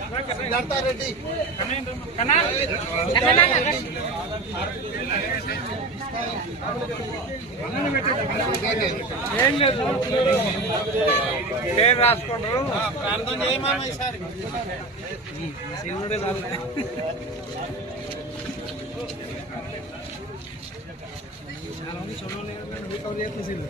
నేర్పాలి ఏం లేదు. పేరు రాసుకుంటారు. ప్రార్థన చేయమా ఈసారి చాలు మంది మీకు కవర్ చేసేసింది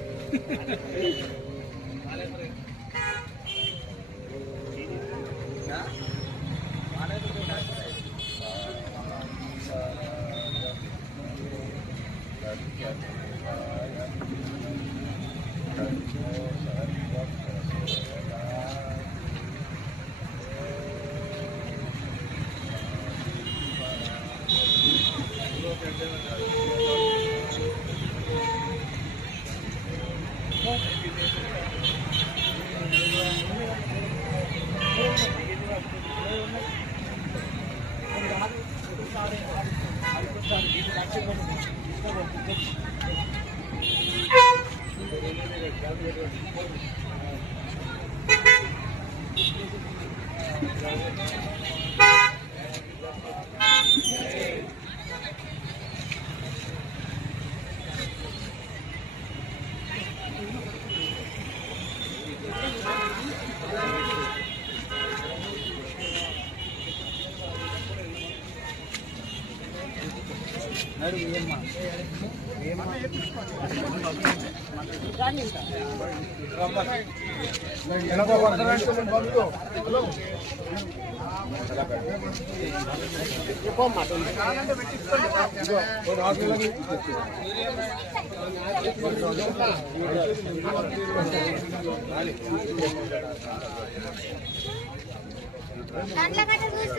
Gracias. దాంట్లో కట్ట చూసి